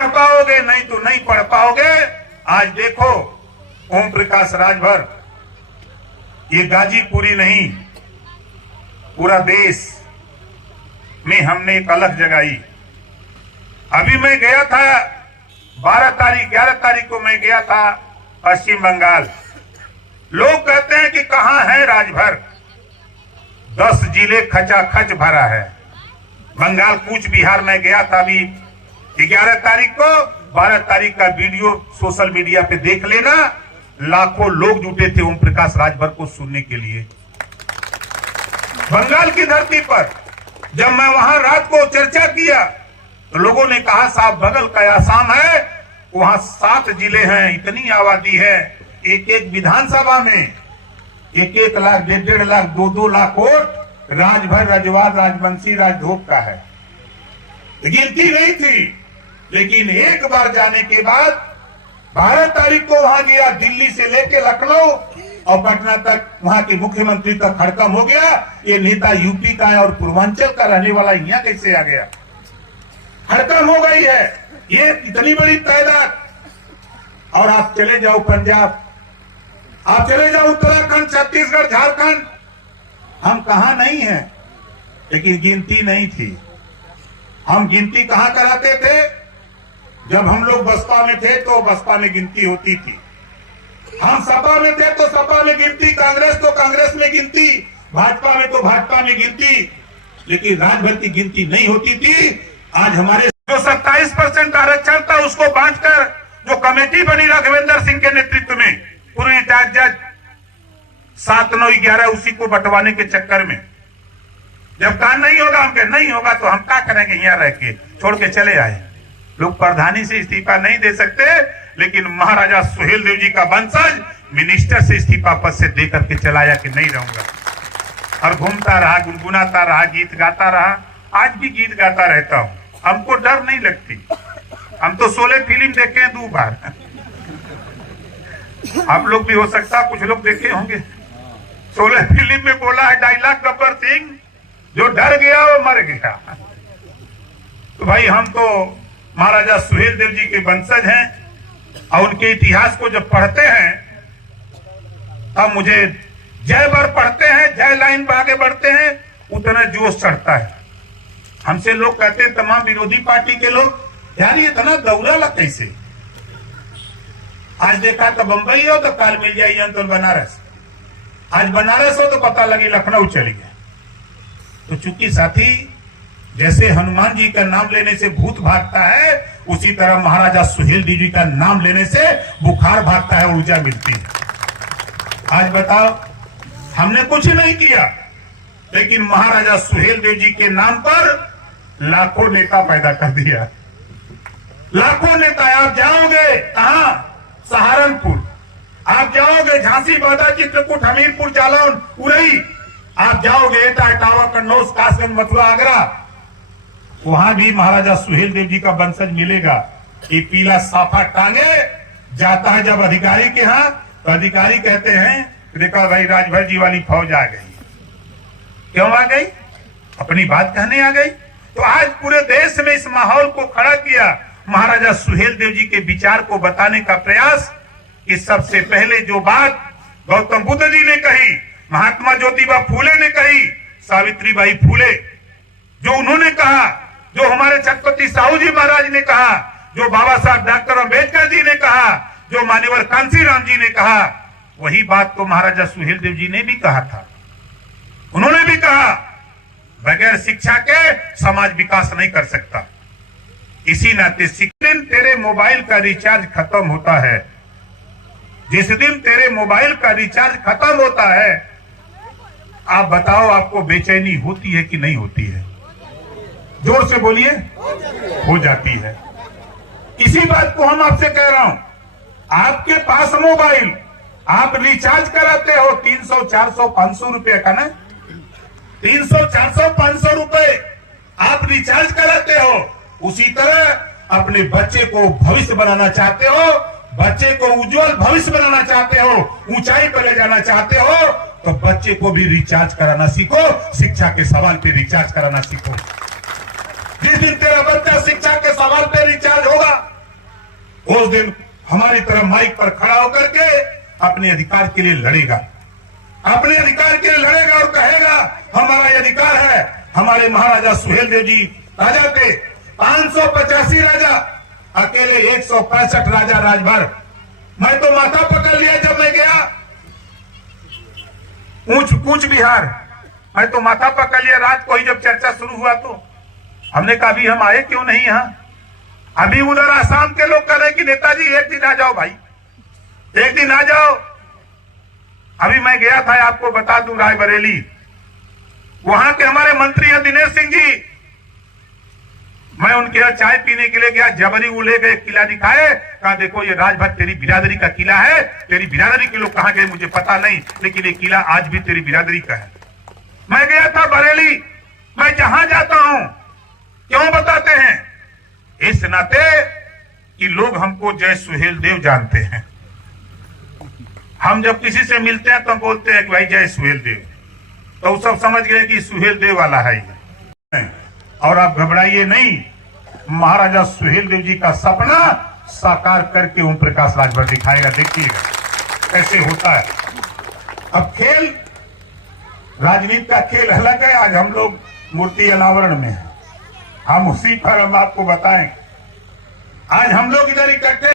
पढ़ पाओगे, नहीं तो नहीं पढ़ पाओगे। आज देखो ओम प्रकाश राजभर, ये गाजीपुरी नहीं, पूरा देश में हमने एक अलग जगाई। अभी मैं गया था 11 तारीख को मैं गया था पश्चिम बंगाल। लोग कहते हैं कि कहां है राजभर, 10 जिले खचाखच भरा है। बंगाल कूच बिहार में गया था अभी 11 तारीख को। 12 तारीख का वीडियो सोशल मीडिया पे देख लेना, लाखों लोग जुटे थे ओम प्रकाश राजभर को सुनने के लिए। बंगाल की धरती पर जब मैं वहां रात को चर्चा किया तो लोगों ने कहा साहब बगल का आसाम है, वहां 7 जिले हैं, इतनी आबादी है, एक एक विधानसभा में 1-1 लाख, 1.5 लाख, 2-2 लाख वोट राजभर, रजवार, राजवंशी, राजधोक का है। गिनती नहीं थी, लेकिन एक बार जाने के बाद 12 तारीख को वहां गया, दिल्ली से लेके लखनऊ और पटना तक वहां के मुख्यमंत्री तक हड़कंप हो गया। ये नेता यूपी का है और पूर्वांचल का रहने वाला यहाँ कैसे आ गया, हड़कंप हो गई है। ये इतनी बड़ी तादाद। और आप चले जाओ पंजाब, आप चले जाओ उत्तराखंड, छत्तीसगढ़, झारखंड, हम कहा नहीं हैं, लेकिन गिनती नहीं थी। हम गिनती कहां कराते थे, जब हम लोग बसपा में थे तो बसपा में गिनती होती थी, हम सपा में थे तो सपा में गिनती, कांग्रेस तो कांग्रेस में गिनती, भाजपा में तो भाजपा में गिनती, लेकिन राजभर की गिनती नहीं होती थी। आज हमारे जो 27% आरक्षण था उसको बांटकर जो कमेटी बनी राघवेंद्र सिंह के नेतृत्व में, पूरी रिटायर्ड जज 7, 9, 11 उसी को बंटवाने के चक्कर में, जब काम नहीं होगा हम कहे नहीं होगा तो हम क्या करेंगे, यहाँ रह के छोड़ के चले आए। लोग प्रधानी से इस्तीफा नहीं दे सकते, लेकिन महाराजा सुहेलदेव जी का वंशज मिनिस्टर से इस्तीफा पद से देकर के चलाया कि नहीं रहूंगा, और घूमता रहा, गुनगुनाता रहा, गीत गाता रहा। आज भी गीत गाता रहता हूं, हमको डर नहीं लगती। हम तो 16 फिल्म देखे हैं 2 बार। आप लोग भी हो सकता कुछ लोग देखे होंगे। 16 फिल्म में बोला है डायलॉग गब्बर सिंह, जो डर गया वो मर गया। तो भाई हम तो महाराजा सुहेलदेव जी के वंशज हैं, और उनके इतिहास को जब पढ़ते हैं तब मुझे जय बर पढ़ते हैं, जय लाइन पर आगे बढ़ते हैं, उतना जोश चढ़ता है। हमसे लोग कहते हैं, तमाम विरोधी पार्टी के लोग, यार ये इतना दौड़ाला कैसे, आज देखा तो बंबई हो तो काल मिल जाइए तो बनारस, आज बनारस हो तो पता लगी लखनऊ चली गए। तो चूंकि साथी जैसे हनुमान जी का नाम लेने से भूत भागता है, उसी तरह महाराजा सुहेलदेव जी का नाम लेने से बुखार भागता है, ऊर्जा मिलती है। आज बताओ, हमने कुछ नहीं किया, लेकिन महाराजा सुहेलदेव जी के नाम पर लाखों नेता पैदा कर दिया। लाखों नेता। आप जाओगे कहां, सहारनपुर, आप जाओगे झांसी, बादा, चित्रकूट, हमीरपुर, जालौन, उरई, आप जाओगे एटा, इटावा, कन्नौज, कासगंज, मथुरा, आगरा, वहां भी महाराजा सुहेलदेव जी का वंशज मिलेगा। ये पीला साफा टांगे जाता है जब अधिकारी के यहां, तो अधिकारी कहते हैं देखो भाई राजभर जी वाली फौज आ गई। क्यों आ गई? अपनी बात कहने आ गई। तो आज पूरे देश में इस माहौल को खड़ा किया महाराजा सुहेलदेव जी के विचार को बताने का प्रयास। कि सबसे पहले जो बात गौतम बुद्ध जी ने कही, महात्मा ज्योतिबा फूले ने कही, सावित्रीबाई फूले, जो उन्होंने कहा, जो हमारे छत्रपति साहू जी महाराज ने कहा, जो बाबा साहब डॉक्टर अम्बेडकर जी ने कहा, जो मान्यवर कांसीराम जी ने कहा, वही बात तो महाराजा सुहेलदेव जी ने भी कहा था। उन्होंने भी कहा बगैर शिक्षा के समाज विकास नहीं कर सकता। इसी नाते दिन तेरे मोबाइल का रिचार्ज खत्म होता है, जिस दिन तेरे मोबाइल का रिचार्ज खत्म होता है, आप बताओ आपको बेचैनी होती है कि नहीं होती है? जोर से बोलिए। हो जाती है। इसी बात को हम आपसे कह रहा हूं, आपके पास मोबाइल, आप रिचार्ज कराते हो 300, 400, 500 रुपए का ना, 300, 400, 500 रुपए आप रिचार्ज कराते हो। उसी तरह अपने बच्चे को भविष्य बनाना चाहते हो, बच्चे को उज्जवल भविष्य बनाना चाहते हो, ऊंचाई पर ले जाना चाहते हो, तो बच्चे को भी रिचार्ज कराना सीखो, शिक्षा के सवाल पे रिचार्ज कराना सीखो। जिस दिन तेरा बच्चा शिक्षा के सवाल पे रिचार्ज होगा, उस दिन हमारी तरफ माइक पर खड़ा होकर के अपने अधिकार के लिए लड़ेगा, अपने अधिकार के लिए लड़ेगा और कहेगा हमारा ये अधिकार है। हमारे महाराजा सुहेलदेव जी राजा थे, 585 राजा, अकेले 165 राजा राजभर। मैं तो माथा पकड़ लिया जब मैं गया कूच बिहार, मैं तो माथा पकड़ लिया रात को ही जब चर्चा शुरू हुआ तो हमने कहा अभी हम आए क्यों नहीं यहाँ। अभी उधर आसाम के लोग कह रहे कि नेताजी एक दिन आ जाओ भाई, एक दिन आ जाओ। अभी मैं गया था, आपको बता दूं, रायबरेली, वहां के हमारे मंत्री हैं दिनेश सिंह जी, मैं उनके यहाँ चाय पीने के लिए गया, जबरी वो ले गए, किला दिखाए, कहा देखो ये राजभर तेरी बिरादरी का किला है, तेरी बिरादरी के लोग कहां गए मुझे पता नहीं, लेकिन ये किला आज भी तेरी बिरादरी का है। मैं गया था बरेली, मैं जहां जाता हूं क्यों बताते हैं, इस नाते कि लोग हमको जय सुहेलदेव जानते हैं। हम जब किसी से मिलते हैं तो हम बोलते हैं कि भाई जय सुहेलदेव, तो वो सब समझ गए कि सुहेलदेव वाला है ये। और आप घबराइए नहीं, महाराजा सुहेलदेव जी का सपना साकार करके ओम प्रकाश राजभर दिखाएगा, देखिएगा कैसे होता है। अब खेल, राजनीति का खेल अलग है, आज हम लोग मूर्ति अनावरण में हैं, हम उसी पर हम आपको बताएं। आज हम लोग इधर इकट्ठे